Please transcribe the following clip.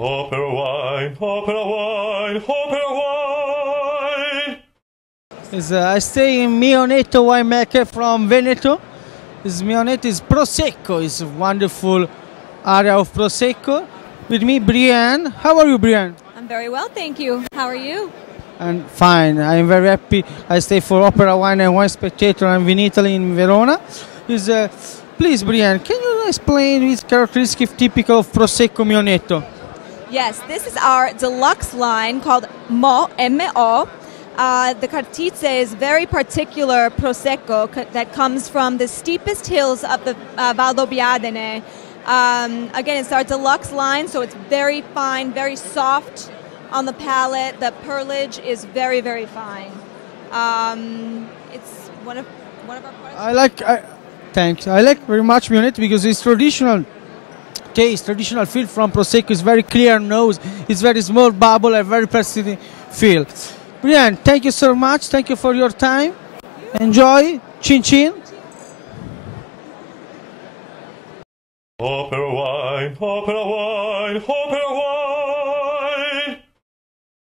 OperaWine, OperaWine, OperaWine! I stay in Mionetto winemaker from Veneto. Mionetto is Prosecco. It's a wonderful area of Prosecco. With me, Brienne. How are you, Brienne? I'm very well, thank you. How are you? I'm fine. I'm very happy. I stay for OperaWine and Wine Spectator. I'm in Italy, in Verona. Please, Brienne, can you explain which characteristics typical of Prosecco Mionetto? Yes, this is our deluxe line called M.O. The Cartizze is very particular Prosecco that comes from the steepest hills of the Valdobbiadene. Again, it's our deluxe line, so it's very fine, very soft on the palate. The pearlage is very, very fine. It's one of our products. Thanks. I like very much Mionetto because it's traditional taste, traditional feel from Prosecco. It's very clear nose. It's very small bubble and very persistent feel. Brienne, thank you so much. Thank you for your time. Enjoy. Chin chin. OperaWine, OperaWine, OperaWine!